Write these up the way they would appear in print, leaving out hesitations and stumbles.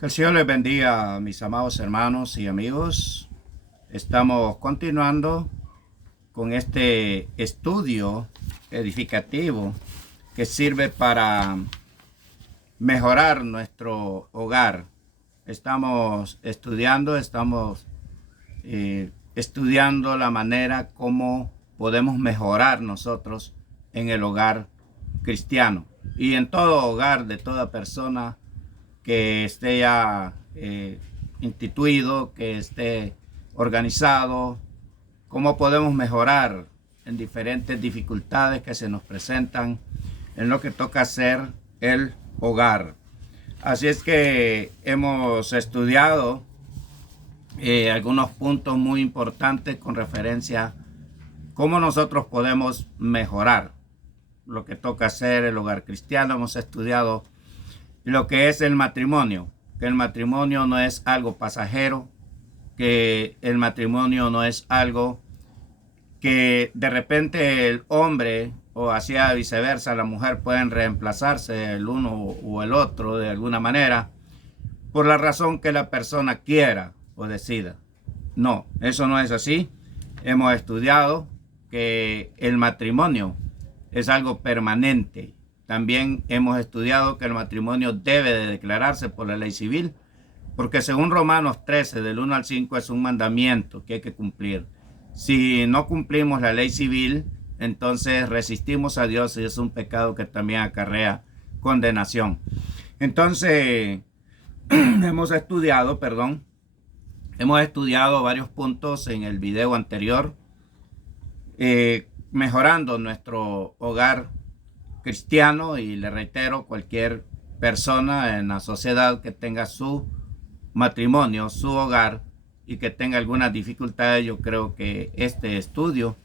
Que el Señor les bendiga, mis amados hermanos y amigos. Estamos continuando con este estudio edificativo que sirve para mejorar nuestro hogar. Estamos estudiando la manera como podemos mejorar nosotros en el hogar cristiano y en todo hogar de toda persona que esté ya instituido, que esté organizado, cómo podemos mejorar en diferentes dificultades que se nos presentan en lo que toca hacer el hogar. Así es que hemos estudiado algunos puntos muy importantes con referencia a cómo nosotros podemos mejorar lo que toca hacer el hogar cristiano. Hemos estudiado lo que es el matrimonio, que el matrimonio no es algo pasajero, que el matrimonio no es algo que de repente el hombre o hacia viceversa la mujer pueden reemplazarse el uno o el otro de alguna manera por la razón que la persona quiera o decida. No, eso no es así. Hemos estudiado que el matrimonio es algo permanente. También hemos estudiado que el matrimonio debe de declararse por la ley civil, porque según Romanos 13, del 1 al 5, es un mandamiento que hay que cumplir. Si no cumplimos la ley civil, entonces resistimos a Dios y es un pecado que también acarrea condenación. Entonces, hemos estudiado varios puntos en el video anterior, mejorando nuestro hogar cristiano, y le reitero, cualquier persona en la sociedad que tenga su matrimonio, su hogar y que tenga algunas dificultades, yo creo que este estudio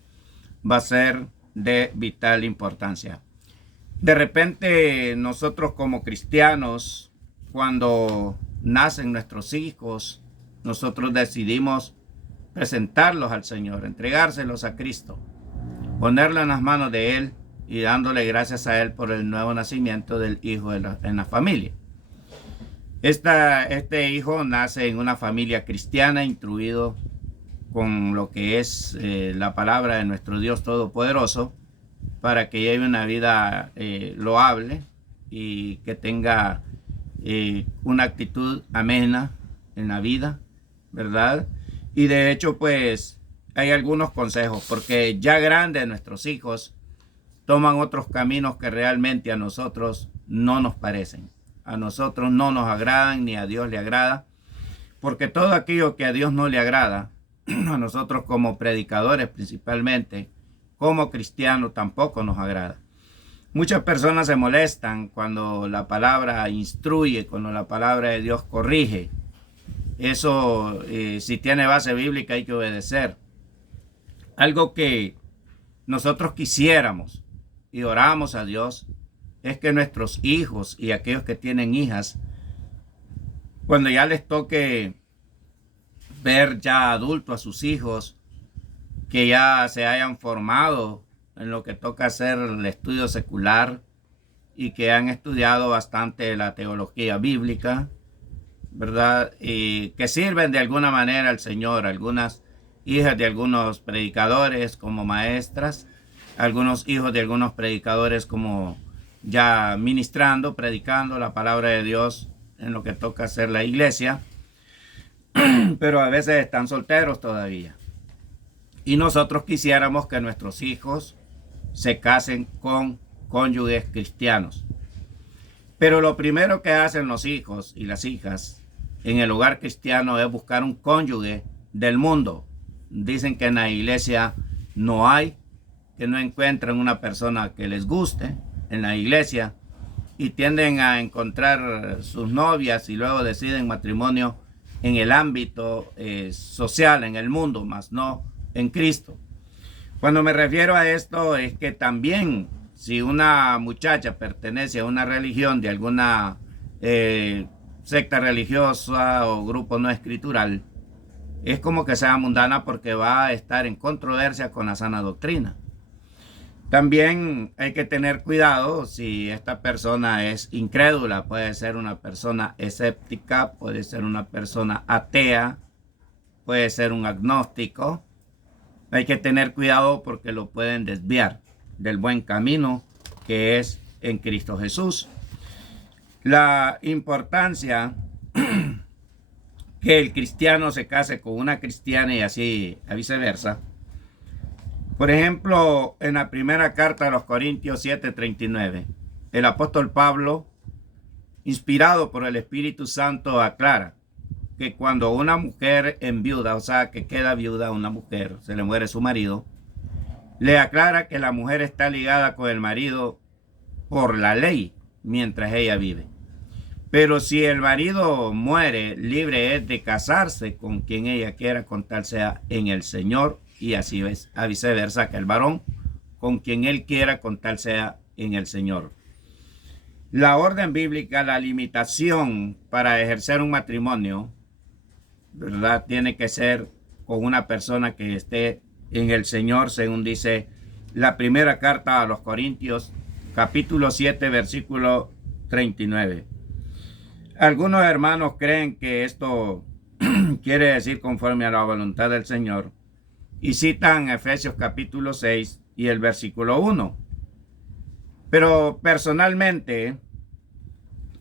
va a ser de vital importancia. De repente nosotros como cristianos, cuando nacen nuestros hijos, nosotros decidimos presentarlos al Señor, entregárselos a Cristo, ponerlos en las manos de Él y dándole gracias a Él por el nuevo nacimiento del hijo en la familia. Este hijo nace en una familia cristiana, instruido con lo que es la palabra de nuestro Dios Todopoderoso, para que lleve una vida loable y que tenga una actitud amena en la vida, ¿verdad? Y de hecho, pues, hay algunos consejos, porque ya grandes nuestros hijos toman otros caminos que realmente a nosotros no nos parecen. A nosotros no nos agradan, ni a Dios le agrada, porque todo aquello que a Dios no le agrada, a nosotros como predicadores principalmente, como cristianos, tampoco nos agrada. Muchas personas se molestan cuando la palabra instruye, cuando la palabra de Dios corrige. Eso, si tiene base bíblica, hay que obedecer. Algo que nosotros quisiéramos y oramos a Dios es que nuestros hijos y aquellos que tienen hijas, cuando ya les toque ver ya adulto a sus hijos, que ya se hayan formado en lo que toca hacer el estudio secular y que han estudiado bastante la teología bíblica, ¿verdad? Y que sirven de alguna manera al Señor. Algunas hijas de algunos predicadores como maestras, algunos hijos de algunos predicadores como ya ministrando, predicando la palabra de Dios en lo que toca hacer la iglesia, pero a veces están solteros todavía. Y nosotros quisiéramos que nuestros hijos se casen con cónyuges cristianos. Pero lo primero que hacen los hijos y las hijas en el hogar cristiano es buscar un cónyuge del mundo. Dicen que en la iglesia no hay, que no encuentran una persona que les guste en la iglesia, y tienden a encontrar sus novias y luego deciden matrimonio en el ámbito social, en el mundo, más no en Cristo. Cuando me refiero a esto es que también si una muchacha pertenece a una religión de alguna secta religiosa o grupo no escritural, es como que sea mundana, porque va a estar en controversia con la sana doctrina. También hay que tener cuidado si esta persona es incrédula. Puede ser una persona escéptica, puede ser una persona atea, puede ser un agnóstico. Hay que tener cuidado porque lo pueden desviar del buen camino que es en Cristo Jesús. La importancia que el cristiano se case con una cristiana y así a viceversa. Por ejemplo, en la primera carta a los Corintios 7:39, el apóstol Pablo, inspirado por el Espíritu Santo, aclara que cuando una mujer enviuda, o sea, que queda viuda una mujer, se le muere su marido, le aclara que la mujer está ligada con el marido por la ley mientras ella vive. Pero si el marido muere, libre es de casarse con quien ella quiera, con tal sea en el Señor, y así es, a viceversa, que el varón con quien él quiera, con tal sea en el Señor. La orden bíblica, la limitación para ejercer un matrimonio, ¿verdad?, tiene que ser con una persona que esté en el Señor, según dice la primera carta a los Corintios, capítulo 7, versículo 39. Algunos hermanos creen que esto quiere decir conforme a la voluntad del Señor y citan Efesios capítulo 6 y el versículo 1. Pero personalmente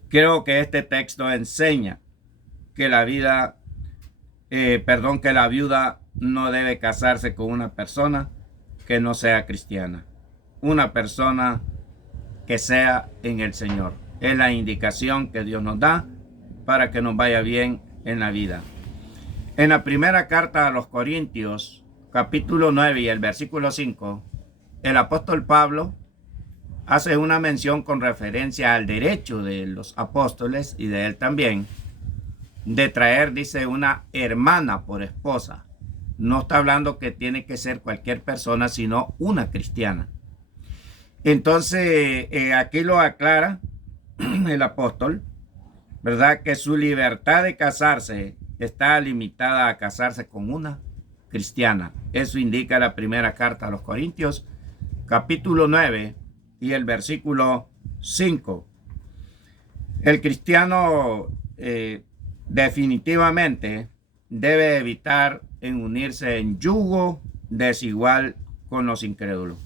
creo que este texto enseña que la viuda no debe casarse con una persona que no sea cristiana, una persona que sea en el Señor. Es la indicación que Dios nos da para que nos vaya bien en la vida. En la primera carta a los Corintios, capítulo 9 y el versículo 5, el apóstol Pablo hace una mención con referencia al derecho de los apóstoles y de él también, de traer, dice, una hermana por esposa. No está hablando que tiene que ser cualquier persona, sino una cristiana. Entonces, aquí lo aclara el apóstol, ¿verdad?, que su libertad de casarse está limitada a casarse con una cristiana. Eso indica la primera carta a los Corintios, capítulo 9 y el versículo 5. El cristiano definitivamente debe evitar en unirse en yugo desigual con los incrédulos.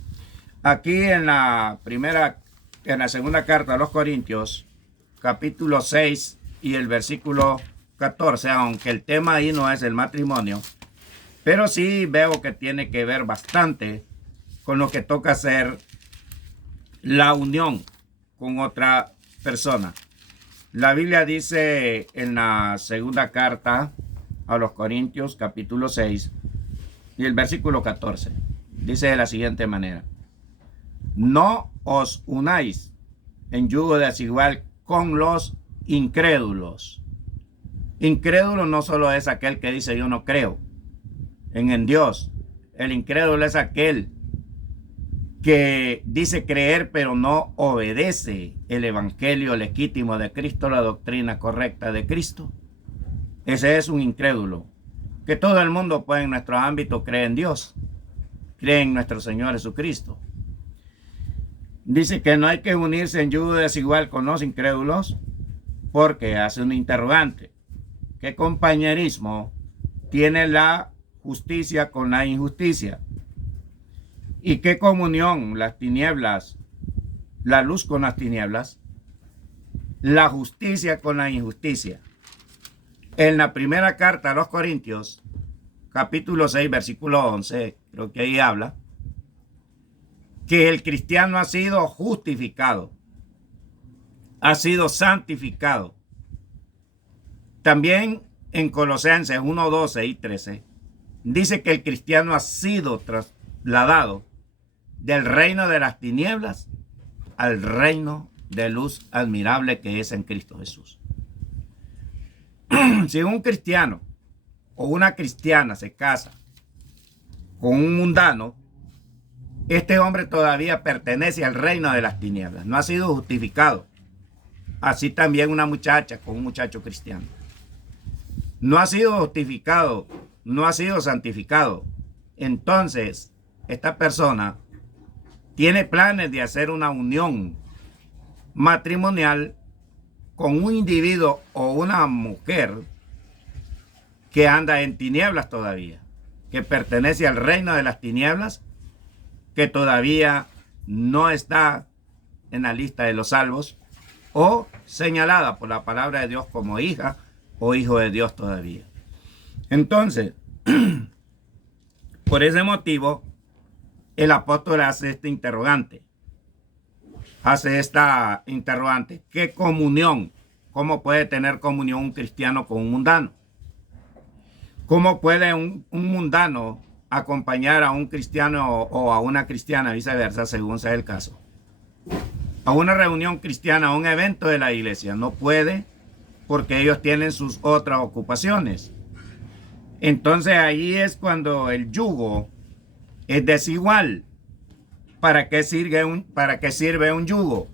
Aquí en la segunda carta a los Corintios, capítulo 6 y el versículo 14, aunque el tema ahí no es el matrimonio, pero sí veo que tiene que ver bastante con lo que toca hacer la unión con otra persona. La Biblia dice en la segunda carta a los Corintios, capítulo 6 y el versículo 14, dice de la siguiente manera: no os unáis en yugo desigual con los incrédulos. Incrédulo no solo es aquel que dice yo no creo en Dios. El incrédulo es aquel que dice creer pero no obedece el evangelio legítimo de Cristo, la doctrina correcta de Cristo. Ese es un incrédulo. Que todo el mundo pues en nuestro ámbito cree en Dios, cree en nuestro Señor Jesucristo. Dice que no hay que unirse en yugo desigual con los incrédulos porque hace un interrogante. ¿Qué compañerismo tiene la justicia con la injusticia? ¿Y qué comunión las tinieblas, la luz con las tinieblas, la justicia con la injusticia? En la primera carta a los Corintios, capítulo 6, versículo 11, creo que ahí habla que el cristiano ha sido justificado, ha sido santificado. También en Colosenses 1, 12 y 13 dice que el cristiano ha sido trasladado del reino de las tinieblas al reino de luz admirable que es en Cristo Jesús. Si un cristiano o una cristiana se casa con un mundano, este hombre todavía pertenece al reino de las tinieblas, no ha sido justificado. Así también una muchacha con un muchacho cristiano. No ha sido justificado, no ha sido santificado. Entonces, esta persona tiene planes de hacer una unión matrimonial con un individuo o una mujer que anda en tinieblas todavía, que pertenece al reino de las tinieblas, que todavía no está en la lista de los salvos o señalada por la palabra de Dios como hija o hijo de Dios todavía. Entonces, por ese motivo, el apóstol hace este interrogante. ¿Qué comunión? ¿Cómo puede tener comunión un cristiano con un mundano? ¿Cómo puede un mundano acompañar a un cristiano o a una cristiana, viceversa, según sea el caso, a una reunión cristiana, a un evento de la iglesia? No puede, porque ellos tienen sus otras ocupaciones. Entonces ahí es cuando el yugo es desigual. ¿Para qué sirve un yugo?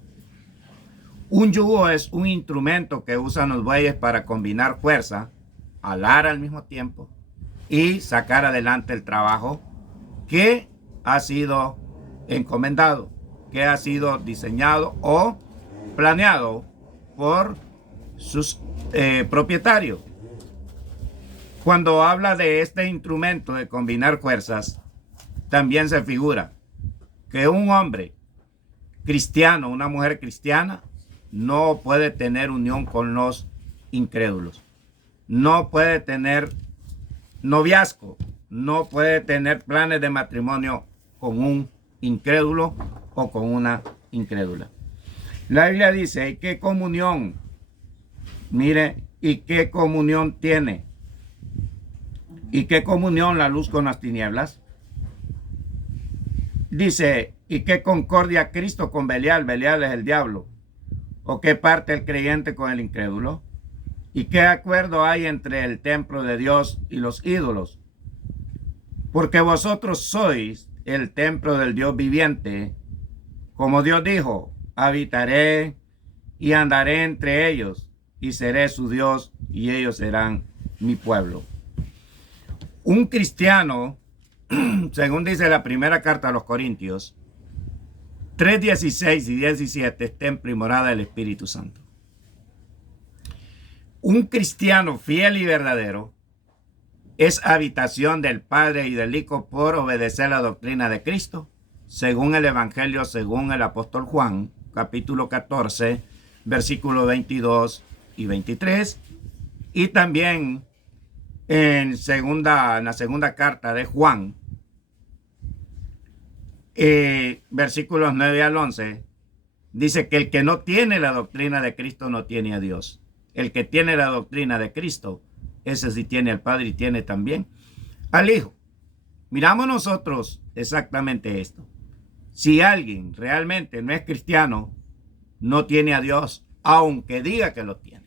Un yugo es un instrumento que usan los bueyes para combinar fuerza, alar al mismo tiempo y sacar adelante el trabajo que ha sido encomendado, que ha sido diseñado o planeado por sus propietarios. Cuando habla de este instrumento de combinar fuerzas, también se figura que un hombre cristiano, una mujer cristiana, no puede tener unión con los incrédulos. No puede tener noviazgo, no puede tener planes de matrimonio con un incrédulo o con una incrédula. La Biblia dice, ¿y qué comunión? Mire, ¿y qué comunión tiene? ¿Y qué comunión la luz con las tinieblas? Dice, ¿y qué concordia Cristo con Belial? Belial es el diablo. ¿O qué parte el creyente con el incrédulo? ¿Y qué acuerdo hay entre el templo de Dios y los ídolos? Porque vosotros sois el templo del Dios viviente. Como Dios dijo, habitaré y andaré entre ellos, y seré su Dios, y ellos serán mi pueblo. Un cristiano, según dice la primera carta a los Corintios, 3:16 y 17, es templo y morada del Espíritu Santo. Un cristiano fiel y verdadero es habitación del Padre y del Hijo por obedecer la doctrina de Cristo, según el Evangelio, según el apóstol Juan, capítulo 14, versículos 22 y 23, y también en la segunda carta de Juan, versículos 9 al 11, dice que el que no tiene la doctrina de Cristo no tiene a Dios. El que tiene la doctrina de Cristo, ese sí tiene al Padre y tiene también al Hijo. Miramos nosotros exactamente esto. Si alguien realmente no es cristiano, no tiene a Dios, aunque diga que lo tiene.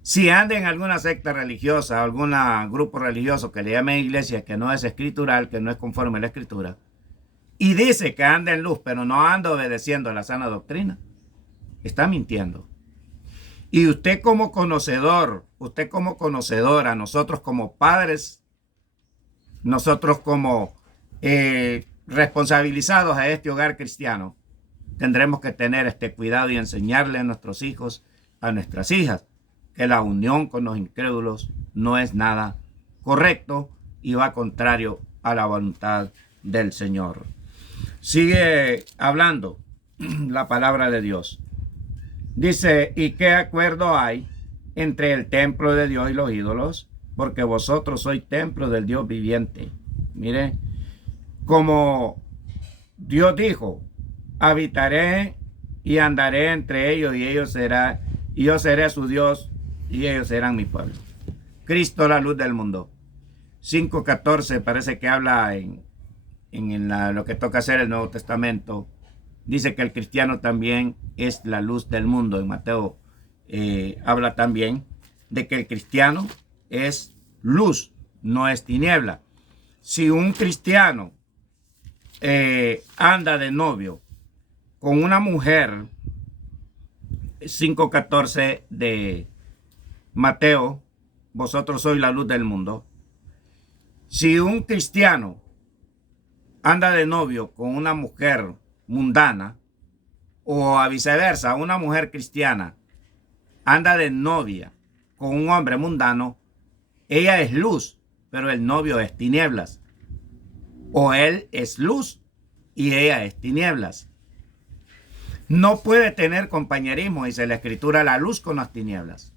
Si anda en alguna secta religiosa, algún grupo religioso que le llamen iglesia, que no es escritural, que no es conforme a la escritura, y dice que anda en luz, pero no anda obedeciendo a la sana doctrina, está mintiendo. Y usted como conocedora, nosotros como padres, nosotros como responsabilizados a este hogar cristiano, tendremos que tener este cuidado y enseñarle a nuestros hijos, a nuestras hijas, que la unión con los incrédulos no es nada correcto y va contrario a la voluntad del Señor. Sigue hablando la palabra de Dios. Dice, ¿y qué acuerdo hay entre el templo de Dios y los ídolos? Porque vosotros sois templo del Dios viviente. Mire, como Dios dijo, habitaré y andaré entre ellos y yo seré su Dios y ellos serán mi pueblo. Cristo, la luz del mundo. 5:14 parece que habla en lo que toca hacer el Nuevo Testamento. Dice que el cristiano también es la luz del mundo. En Mateo habla también de que el cristiano es luz, no es tiniebla. Si un cristiano anda de novio con una mujer, 5:14 de Mateo, vosotros sois la luz del mundo. Si un cristiano anda de novio con una mujer mundana, o a viceversa, una mujer cristiana anda de novia con un hombre mundano, ella es luz, pero el novio es tinieblas. O él es luz y ella es tinieblas. No puede tener compañerismo, dice la Escritura, la luz con las tinieblas.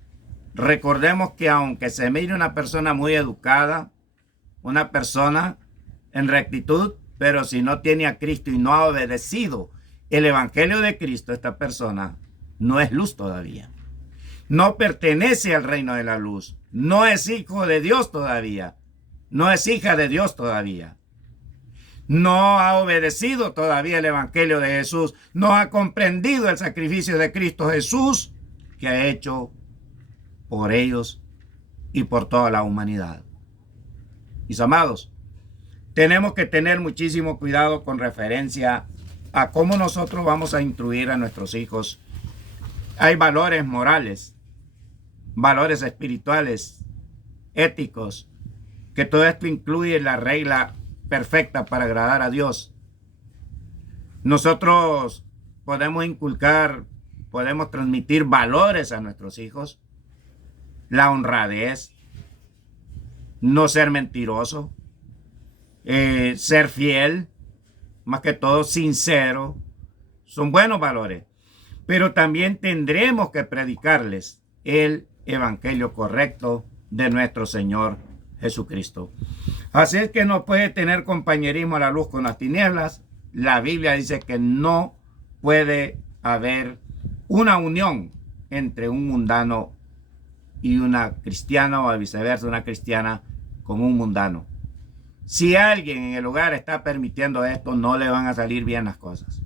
Recordemos que aunque se mire una persona muy educada, una persona en rectitud, pero si no tiene a Cristo y no ha obedecido el Evangelio de Cristo, esta persona no es luz todavía. No pertenece al reino de la luz. No es hijo de Dios todavía. No es hija de Dios todavía. No ha obedecido todavía el Evangelio de Jesús. No ha comprendido el sacrificio de Cristo Jesús que ha hecho por ellos y por toda la humanidad. Mis amados, tenemos que tener muchísimo cuidado con referencia a cómo nosotros vamos a instruir a nuestros hijos. Hay valores morales, valores espirituales, éticos, que todo esto incluye la regla perfecta para agradar a Dios. Nosotros podemos inculcar, podemos transmitir valores a nuestros hijos. La honradez, no ser mentiroso, ser fiel, más que todo sincero, son buenos valores. Pero también tendremos que predicarles el evangelio correcto de nuestro Señor Jesucristo. Así es que no puede tener compañerismo a la luz con las tinieblas. La Biblia dice que no puede haber una unión entre un mundano y una cristiana, o viceversa, una cristiana con un mundano. Si alguien en el hogar está permitiendo esto, no le van a salir bien las cosas.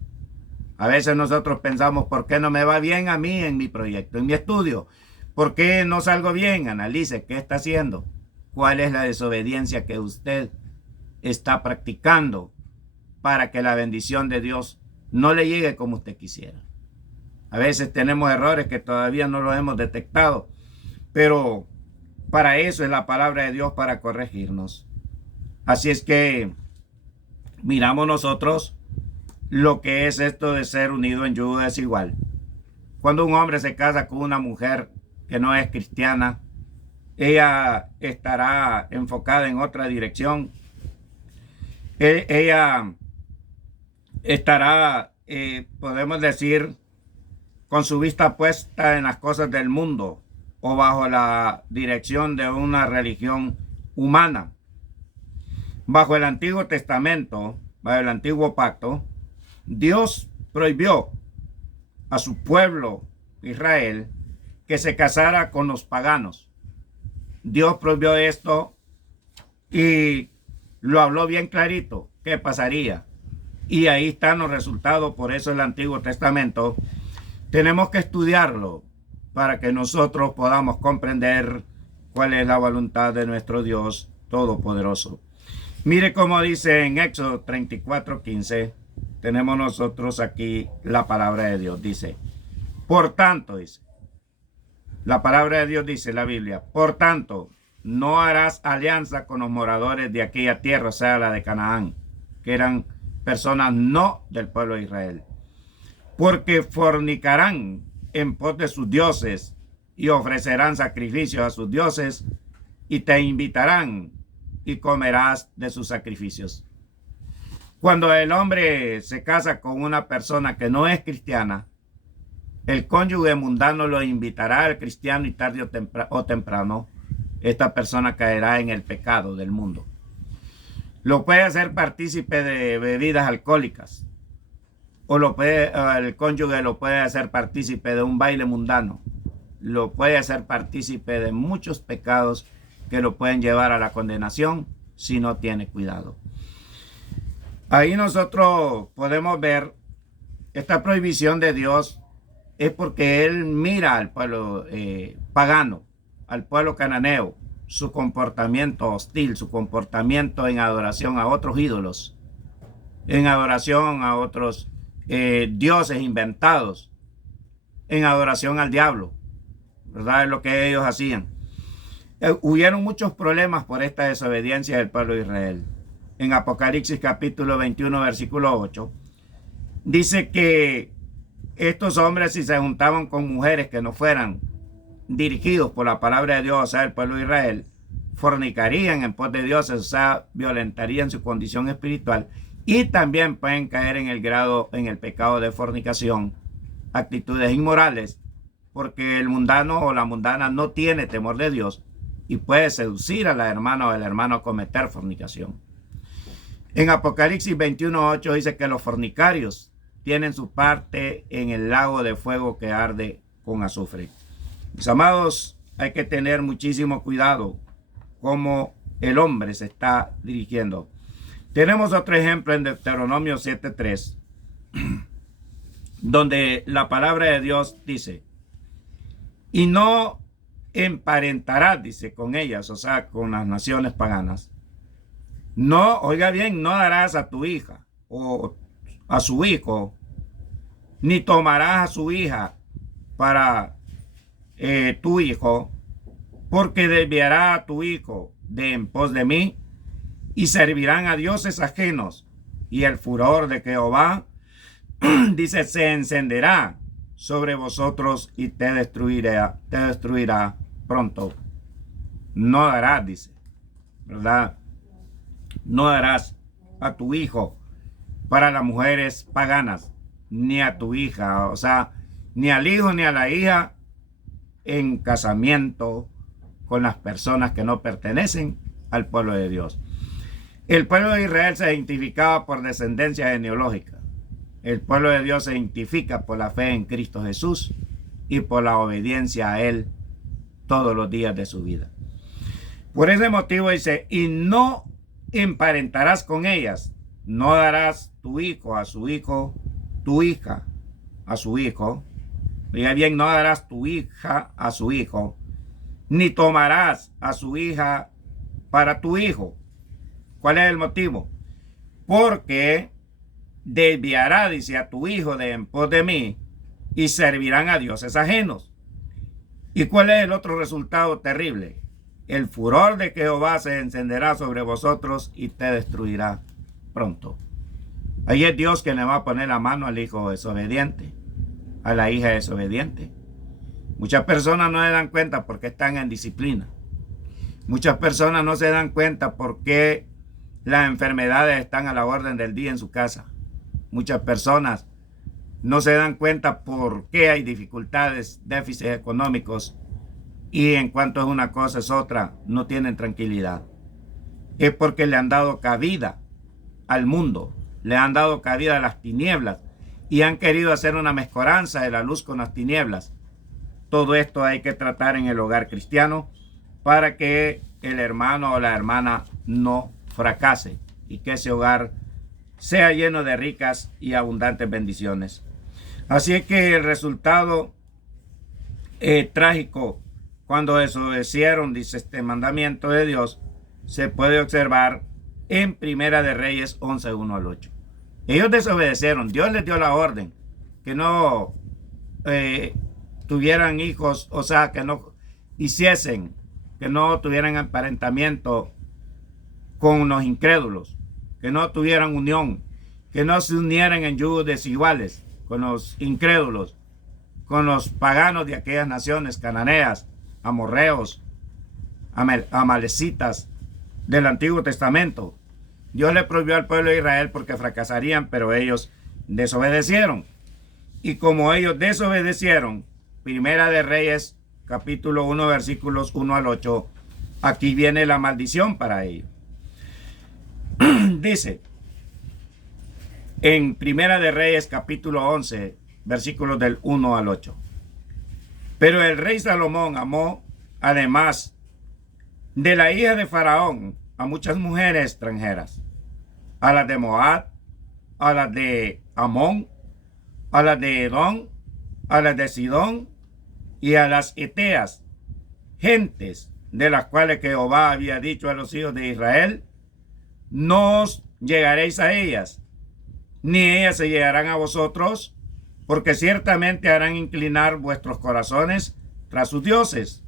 A veces nosotros pensamos, ¿por qué no me va bien a mí en mi proyecto, en mi estudio? ¿Por qué no salgo bien? Analice qué está haciendo. ¿Cuál es la desobediencia que usted está practicando para que la bendición de Dios no le llegue como usted quisiera? A veces tenemos errores que todavía no los hemos detectado, pero para eso es la palabra de Dios, para corregirnos. Así es que miramos nosotros lo que es esto de ser unido en yugo desigual. Cuando un hombre se casa con una mujer que no es cristiana, ella estará enfocada en otra dirección. Ella estará, podemos decir, con su vista puesta en las cosas del mundo o bajo la dirección de una religión humana. Bajo el Antiguo Testamento, bajo el Antiguo Pacto, Dios prohibió a su pueblo Israel que se casara con los paganos. Dios prohibió esto y lo habló bien clarito qué pasaría. Y ahí están los resultados. Por eso el Antiguo Testamento tenemos que estudiarlo para que nosotros podamos comprender cuál es la voluntad de nuestro Dios Todopoderoso. Mire cómo dice en Éxodo 34:15, tenemos nosotros aquí la palabra de Dios. Dice, por tanto, dice, la palabra de Dios dice, la Biblia, por tanto, no harás alianza con los moradores de aquella tierra, o sea, la de Canaán, que eran personas no del pueblo de Israel, porque fornicarán en pos de sus dioses y ofrecerán sacrificios a sus dioses y te invitarán y comerás de sus sacrificios. Cuando el hombre se casa con una persona que no es cristiana, el cónyuge mundano lo invitará al cristiano y tarde o temprano esta persona caerá en el pecado del mundo. Lo puede hacer partícipe de bebidas alcohólicas, o el cónyuge lo puede hacer partícipe de un baile mundano, lo puede hacer partícipe de muchos pecados que lo pueden llevar a la condenación si no tiene cuidado. Ahí nosotros podemos ver esta prohibición de Dios es porque Él mira al pueblo pagano, al pueblo cananeo, su comportamiento hostil, su comportamiento en adoración a otros ídolos, en adoración a otros dioses inventados, en adoración al diablo, ¿verdad? Es lo que ellos hacían. Hubieron muchos problemas por esta desobediencia del pueblo de Israel. En Apocalipsis capítulo 21, versículo 8, Dice que estos hombres, si se juntaban con mujeres que no fueran dirigidos por la palabra de Dios, o sea, el pueblo de Israel, fornicarían en pos de dioses, o sea, violentarían su condición espiritual, y también pueden caer en el pecado de fornicación, actitudes inmorales, porque el mundano o la mundana no tiene temor de Dios y puede seducir a la hermana o el hermano a cometer fornicación. En Apocalipsis 21:8 dice que los fornicarios tienen su parte en el lago de fuego que arde con azufre. Mis amados, hay que tener muchísimo cuidado cómo el hombre se está dirigiendo. Tenemos otro ejemplo en Deuteronomio 7:3, donde la palabra de Dios dice: y no emparentarás, dice, con ellas, o sea, con las naciones paganas. No, oiga bien, no darás a tu hija o a su hijo, ni tomarás a su hija para tu hijo, porque desviará a tu hijo de en pos de mí, y servirán a dioses ajenos, y el furor de Jehová, dice, se encenderá sobre vosotros y te destruirá pronto. No darás, dice, ¿verdad? No darás a tu hijo para las mujeres paganas, ni a tu hija, o sea, ni al hijo ni a la hija en casamiento con las personas que no pertenecen al pueblo de Dios. El pueblo de Israel se identificaba por descendencia genealógica. El pueblo de Dios se identifica por la fe en Cristo Jesús y por la obediencia a Él todos los días de su vida. Por ese motivo dice: y no emparentarás con ellas, no darás tu hijo a su hijo, tu hija a su hijo. Oiga bien, no darás tu hija a su hijo, ni tomarás a su hija para tu hijo. ¿Cuál es el motivo? Porque desviará, dice, a tu hijo de en pos de mí, y servirán a dioses ajenos. ¿Y cuál es el otro resultado terrible? El furor de Jehová se encenderá sobre vosotros y te destruirá pronto. Ahí es Dios quien le va a poner la mano al hijo desobediente, a la hija desobediente. Muchas personas no se dan cuenta porque están en disciplina. Muchas personas no se dan cuenta porque las enfermedades están a la orden del día en su casa. Muchas personas no se dan cuenta por qué hay dificultades, déficits económicos, y en cuanto es una cosa es otra, no tienen tranquilidad. Es porque le han dado cabida al mundo, le han dado cabida a las tinieblas y han querido hacer una mezcolanza de la luz con las tinieblas. Todo esto hay que tratar en el hogar cristiano para que el hermano o la hermana no fracase y que ese hogar sea lleno de ricas y abundantes bendiciones. Así es que el resultado trágico cuando desobedecieron, dice este mandamiento de Dios, se puede observar en Primera de Reyes 11, 1 al 8. Ellos desobedecieron, Dios les dio la orden que no tuvieran hijos, o sea, que no hiciesen, que no tuvieran emparentamiento con los incrédulos, que no tuvieran unión, que no se unieran en yugos desiguales con los incrédulos, con los paganos de aquellas naciones cananeas, amorreos, amalecitas del Antiguo Testamento. Dios le prohibió al pueblo de Israel porque fracasarían, pero ellos desobedecieron. Y como ellos desobedecieron, Primera de Reyes, capítulo 1, versículos 1 al 8, aquí viene la maldición para ellos. Dice, en Primera de Reyes, capítulo 11, versículos del 1 al 8. Pero el rey Salomón amó, además de la hija de Faraón, a muchas mujeres extranjeras, a las de Moab, a las de Amón, a las de Edom, a las de Sidón y a las Eteas, gentes de las cuales Jehová había dicho a los hijos de Israel: no os llegaréis a ellas, ni ellas se llegarán a vosotros, porque ciertamente harán inclinar vuestros corazones tras sus dioses.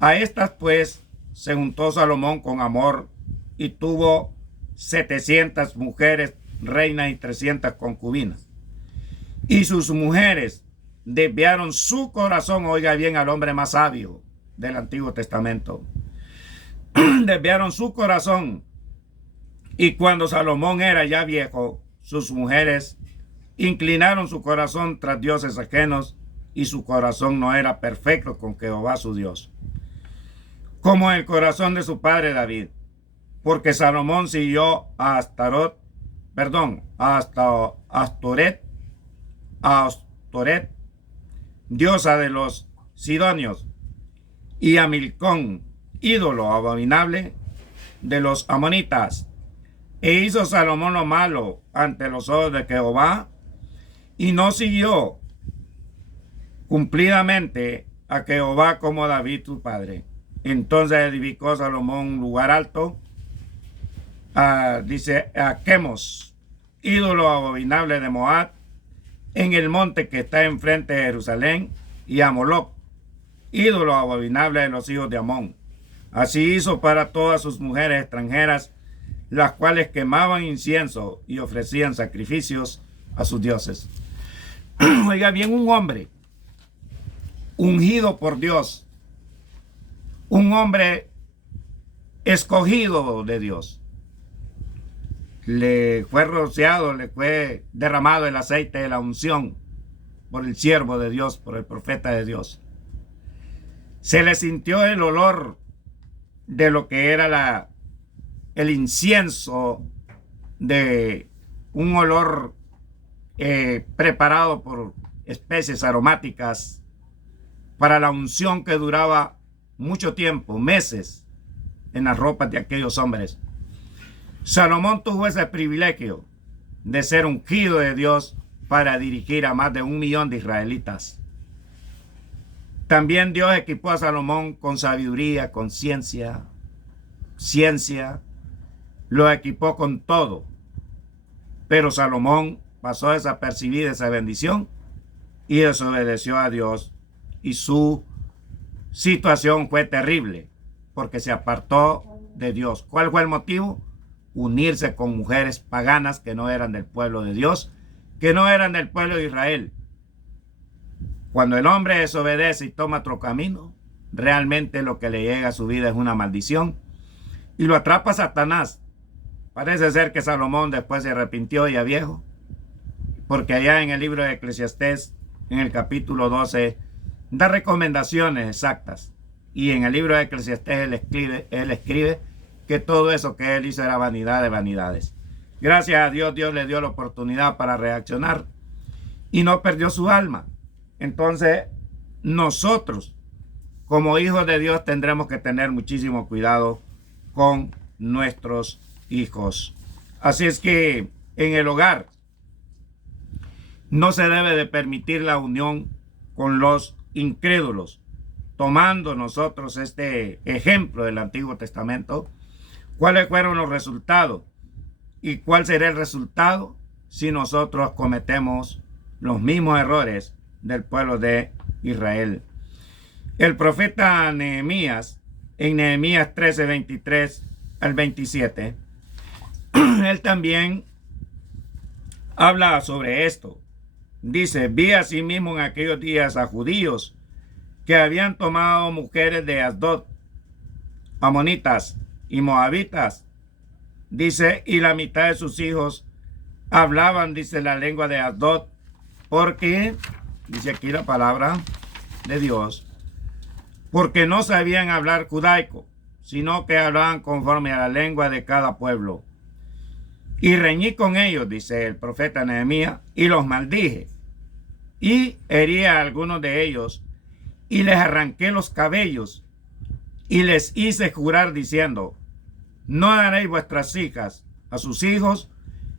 A estas pues se juntó Salomón con amor y tuvo 700 mujeres reinas y 300 concubinas. y sus mujeres desviaron su corazón, oiga bien, al hombre más sabio del Antiguo Testamento, desviaron su corazón, y cuando Salomón era ya viejo, sus mujeres inclinaron su corazón tras dioses ajenos, y su corazón no era perfecto con Jehová su Dios, como el corazón de su padre David, porque Salomón siguió a Astoret, diosa de los sidonios, y a Milcón, ídolo abominable de los amonitas. E hizo Salomón lo malo ante los ojos de Jehová, y no siguió cumplidamente a Jehová como David su padre. Entonces edificó Salomón un lugar alto, dice, a Quemos, ídolo abominable de Moab, en el monte que está enfrente de Jerusalén, y a Moloc, ídolo abominable de los hijos de Amón. Así hizo para todas sus mujeres extranjeras, las cuales quemaban incienso y ofrecían sacrificios a sus dioses. Oiga bien, un hombre ungido por Dios, un hombre escogido de Dios, le fue rociado, le fue derramado el aceite de la unción por el siervo de Dios, por el profeta de Dios. Se le sintió el olor de lo que era el incienso, de un olor preparado por especies aromáticas para la unción que duraba mucho tiempo, meses, en las ropas de aquellos hombres. Salomón tuvo ese privilegio de ser ungido de Dios para dirigir a más de 1 millón de israelitas. También Dios equipó a Salomón con sabiduría, con ciencia, lo equipó con todo. Pero Salomón pasó desapercibida esa bendición y desobedeció a Dios, y su situación fue terrible porque se apartó de Dios. ¿Cuál fue el motivo? Unirse con mujeres paganas que no eran del pueblo de Dios, que no eran del pueblo de Israel. Cuando el hombre desobedece y toma otro camino, realmente lo que le llega a su vida es una maldición y lo atrapa Satanás. Parece ser que Salomón después se arrepintió ya viejo, porque allá en el libro de Eclesiastés, en el capítulo 12, da recomendaciones exactas, y en el libro de Eclesiastés él escribe que todo eso que él hizo era vanidad de vanidades. Gracias a Dios, Dios le dio la oportunidad para reaccionar y no perdió su alma. Entonces, nosotros, como hijos de Dios, tendremos que tener muchísimo cuidado con nuestros hijos. Así es que en el hogar no se debe de permitir la unión con los incrédulos. Tomando nosotros este ejemplo del Antiguo Testamento, ¿cuáles fueron los resultados? ¿Y cuál será el resultado si nosotros cometemos los mismos errores del pueblo de Israel? El profeta Nehemías, en Nehemías 13, 23 al 27, él también habla sobre esto. Dice, vi asimismo en aquellos días a judíos que habían tomado mujeres de Asdod, amonitas y moabitas. Dice, y la mitad de sus hijos hablaban, dice, la lengua de Asdod, porque, dice aquí la palabra de Dios, porque no sabían hablar judaico, sino que hablaban conforme a la lengua de cada pueblo. Y reñí con ellos, dice el profeta Nehemías, y los maldije, y herí a algunos de ellos, y les arranqué los cabellos, y les hice jurar diciendo, no daréis vuestras hijas a sus hijos,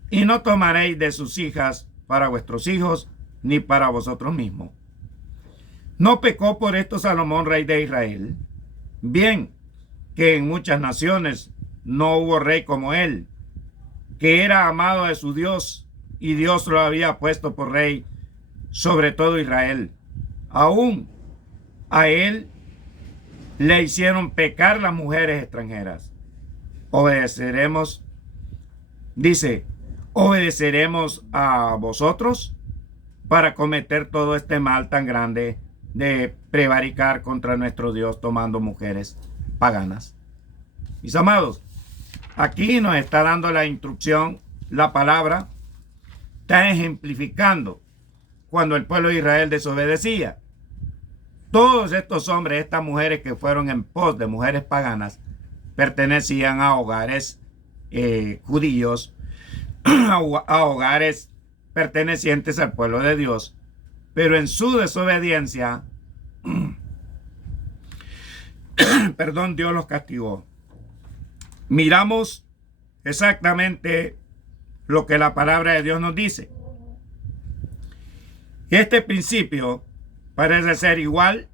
y no tomaréis de sus hijas para vuestros hijos, ni para vosotros mismos. ¿No pecó por esto Salomón, rey de Israel? Bien, que en muchas naciones no hubo rey como él, que era amado de su Dios, y Dios lo había puesto por rey sobre todo Israel. Aún a él le hicieron pecar las mujeres extranjeras. Obedeceremos, dice, ¿obedeceremos a vosotros? para cometer todo este mal tan grande de prevaricar contra nuestro Dios tomando mujeres paganas. Mis amados, aquí nos está dando la instrucción, la palabra está ejemplificando cuando el pueblo de Israel desobedecía. Todos estos hombres, estas mujeres que fueron en pos de mujeres paganas, pertenecían a hogares judíos, a hogares pertenecientes al pueblo de Dios, pero en su desobediencia, perdón, Dios los castigó. Miramos exactamente lo que la palabra de Dios nos dice. Este principio parece ser igual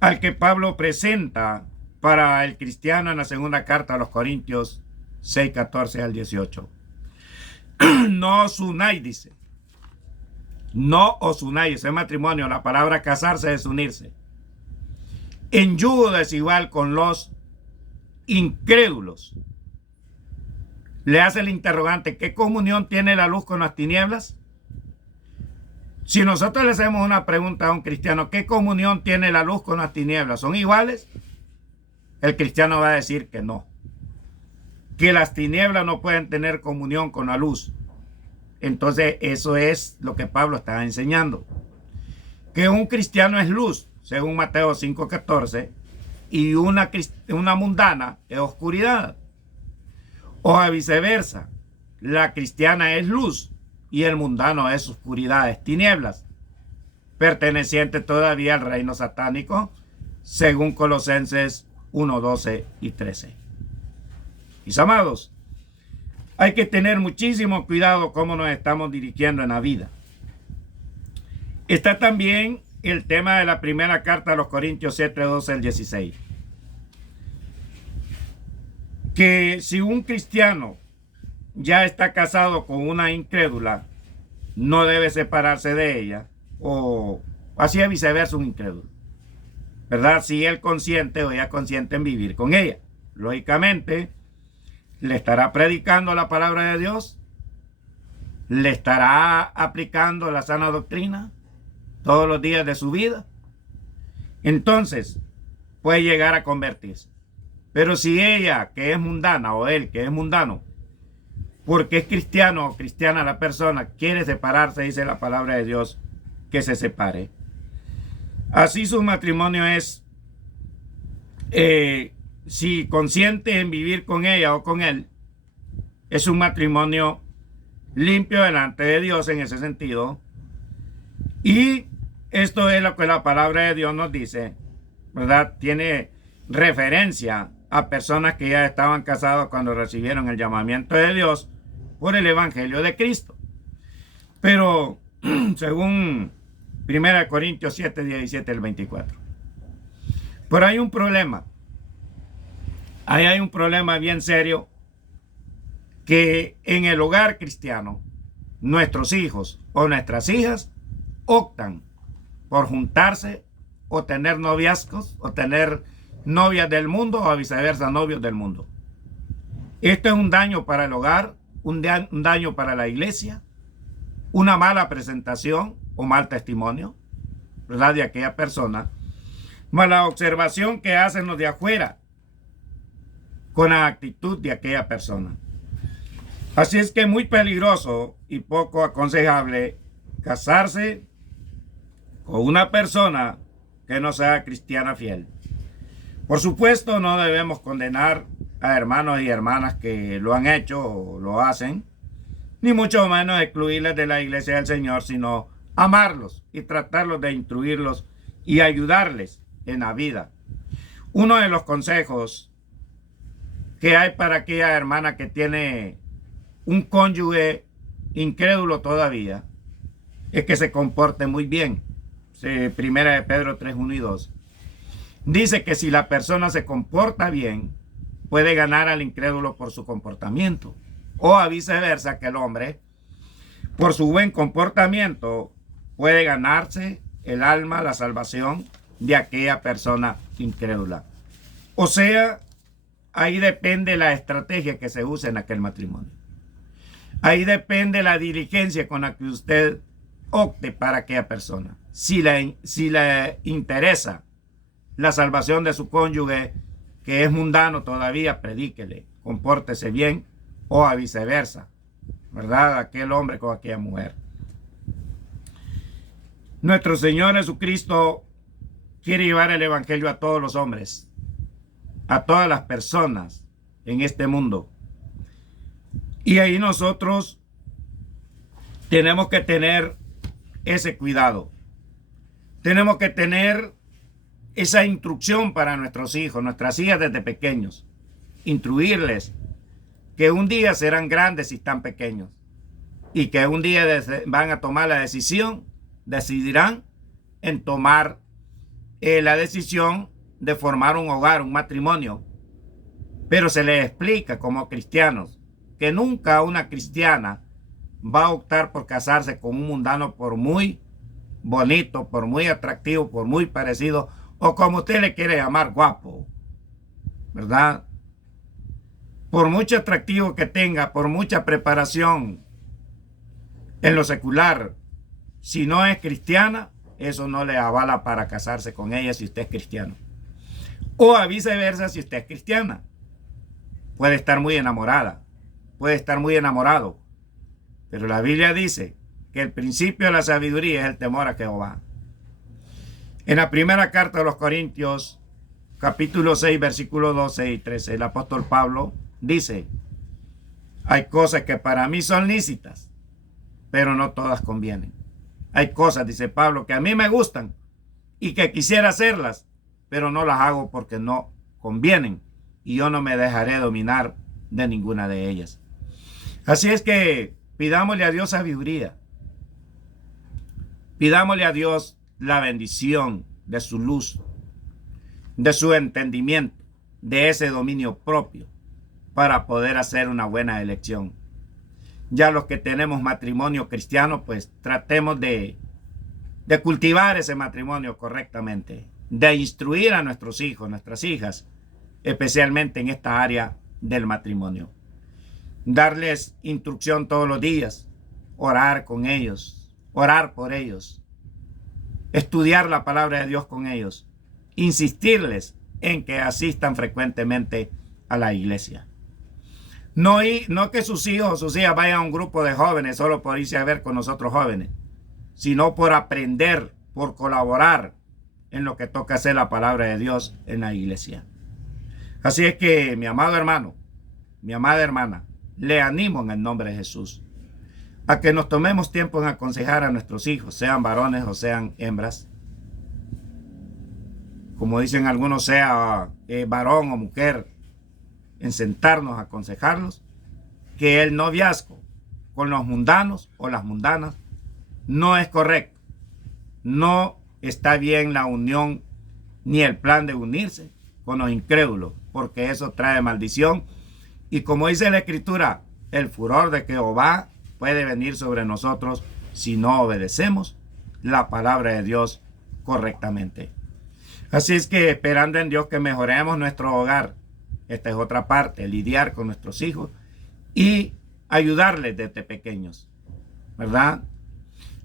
al que Pablo presenta para el cristiano en la segunda carta a los Corintios 6, 14 al 18. No os unáis, dice. No os unáis, ese matrimonio, la palabra casarse es unirse. En yugo desigual con los incrédulos. Le hace el interrogante, ¿qué comunión tiene la luz con las tinieblas? Si nosotros le hacemos una pregunta a un cristiano, ¿qué comunión tiene la luz con las tinieblas? ¿Son iguales? El cristiano va a decir que no. Que las tinieblas no pueden tener comunión con la luz. Entonces eso es lo que Pablo está enseñando. Que un cristiano es luz, según Mateo 5:14, y una mundana es oscuridad. O a viceversa, la cristiana es luz y el mundano es oscuridad, es tinieblas, perteneciente todavía al reino satánico, según Colosenses 1, 12 y 13. Mis amados, hay que tener muchísimo cuidado cómo nos estamos dirigiendo en la vida. Está también el tema de la primera carta a los Corintios 7, 12 al 16. Que si un cristiano ya está casado con una incrédula, no debe separarse de ella, o así es viceversa un incrédulo, ¿verdad? Si él consiente o ella consiente en vivir con ella, lógicamente le estará predicando la palabra de Dios, le estará aplicando la sana doctrina todos los días de su vida, entonces puede llegar a convertirse. Pero si ella, que es mundana, o él, que es mundano, porque es cristiano o cristiana la persona, quiere separarse, dice la palabra de Dios, que se separe. Así su matrimonio es, si consiente en vivir con ella o con él, es un matrimonio limpio delante de Dios en ese sentido. Y esto es lo que la palabra de Dios nos dice, ¿verdad? Tiene referencia a personas que ya estaban casados cuando recibieron el llamamiento de Dios por el Evangelio de Cristo. Pero según 1 Corintios 7, 17 al 24. Pero hay un problema. Ahí hay un problema bien serio, que en el hogar cristiano, nuestros hijos o nuestras hijas optan por juntarse o tener noviazgos o tener novias del mundo o viceversa, novios del mundo. Esto es un daño para el hogar, un daño para la iglesia, una mala presentación o mal testimonio, ¿verdad?, de aquella persona, más la observación que hacen los de afuera con la actitud de aquella persona. Así es que es muy peligroso y poco aconsejable casarse con una persona que no sea cristiana fiel. Por supuesto, no debemos condenar a hermanos y hermanas que lo han hecho o lo hacen, ni mucho menos excluirles de la iglesia del Señor, sino amarlos y tratarlos de instruirlos y ayudarles en la vida. Uno de los consejos que hay para aquella hermana que tiene un cónyuge incrédulo todavía es que se comporte muy bien. Primera de Pedro 3, 1 y 2. Dice que si la persona se comporta bien, puede ganar al incrédulo por su comportamiento. O a viceversa, que el hombre, por su buen comportamiento, puede ganarse el alma, la salvación de aquella persona incrédula. O sea, ahí depende la estrategia que se use en aquel matrimonio. Ahí depende la diligencia con la que usted opte para aquella persona. Si le interesa la salvación de su cónyuge, que es mundano todavía, predíquele, compórtese bien, o a viceversa, ¿verdad? Aquel hombre con aquella mujer. Nuestro Señor Jesucristo quiere llevar el evangelio a todos los hombres, a todas las personas en este mundo. Y ahí nosotros tenemos que tener ese cuidado. Tenemos que tener esa instrucción para nuestros hijos, nuestras hijas desde pequeños. Instruirles que un día serán grandes si están pequeños. Y que un día van a tomar la decisión, decidirán en tomar la decisión de formar un hogar, un matrimonio. Pero se les explica como cristianos que nunca una cristiana va a optar por casarse con un mundano, por muy bonito, por muy atractivo, por muy parecido, o como usted le quiere llamar, guapo, ¿verdad? Por mucho atractivo que tenga, por mucha preparación en lo secular, si no es cristiana, eso no le avala para casarse con ella si usted es cristiano. O a viceversa si usted es cristiana. Puede estar muy enamorada, puede estar muy enamorado, pero la Biblia dice que el principio de la sabiduría es el temor a Jehová. En la primera carta de los Corintios, capítulo 6, versículos 12 y 13, el apóstol Pablo dice: hay cosas que para mí son lícitas, pero no todas convienen. Hay cosas, dice Pablo, que a mí me gustan y que quisiera hacerlas, pero no las hago porque no convienen, y yo no me dejaré dominar de ninguna de ellas. Así es que pidámosle a Dios sabiduría. Pidámosle a Dios la bendición de su luz, de su entendimiento, de ese dominio propio, para poder hacer una buena elección. Ya los que tenemos matrimonio cristiano, pues tratemos de cultivar ese matrimonio correctamente, de instruir a nuestros hijos, nuestras hijas, especialmente en esta área del matrimonio. Darles instrucción todos los días, orar con ellos, orar por ellos, estudiar la palabra de Dios con ellos, insistirles en que asistan frecuentemente a la iglesia. No que sus hijos o sus hijas vayan a un grupo de jóvenes solo por irse a ver con nosotros jóvenes, sino por aprender, por colaborar en lo que toca hacer la palabra de Dios en la iglesia. Así es que, mi amado hermano, mi amada hermana, le animo en el nombre de Jesús a que nos tomemos tiempo en aconsejar a nuestros hijos, sean varones o sean hembras. Como dicen algunos, sea varón o mujer, en sentarnos a aconsejarlos, que el noviazgo con los mundanos o las mundanas no es correcto. No está bien la unión ni el plan de unirse con los incrédulos, porque eso trae maldición. Y como dice la Escritura, el furor de Jehová puede venir sobre nosotros si no obedecemos la palabra de Dios correctamente. Así es que, esperando en Dios que mejoremos nuestro hogar, esta es otra parte, lidiar con nuestros hijos y ayudarles desde pequeños, ¿verdad?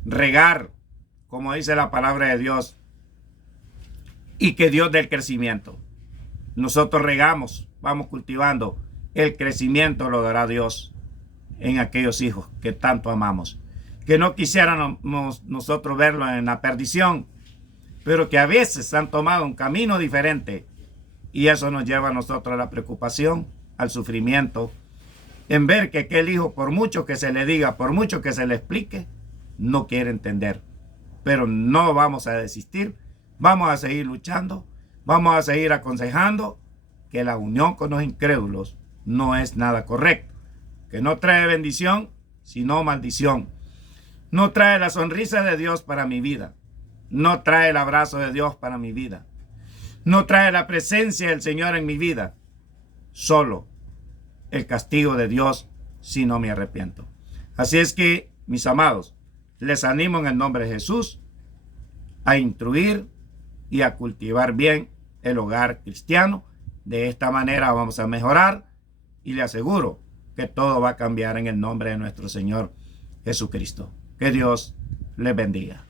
Regar, como dice la palabra de Dios, y que Dios dé el crecimiento. Nosotros regamos, vamos cultivando, el crecimiento lo dará Dios en aquellos hijos que tanto amamos. Que no quisiéramos nosotros verlo en la perdición, pero que a veces han tomado un camino diferente, y eso nos lleva a nosotros a la preocupación, al sufrimiento, en ver que aquel hijo, por mucho que se le diga, por mucho que se le explique, no quiere entender. Pero no vamos a desistir, vamos a seguir luchando, vamos a seguir aconsejando que la unión con los incrédulos no es nada correcto, que no trae bendición, sino maldición. No trae la sonrisa de Dios para mi vida, no trae el abrazo de Dios para mi vida, no trae la presencia del Señor en mi vida, solo el castigo de Dios si no me arrepiento. Así es que, mis amados, les animo en el nombre de Jesús a instruir y a cultivar bien el hogar cristiano. De esta manera vamos a mejorar y le aseguro que todo va a cambiar en el nombre de nuestro Señor Jesucristo. Que Dios Les bendiga.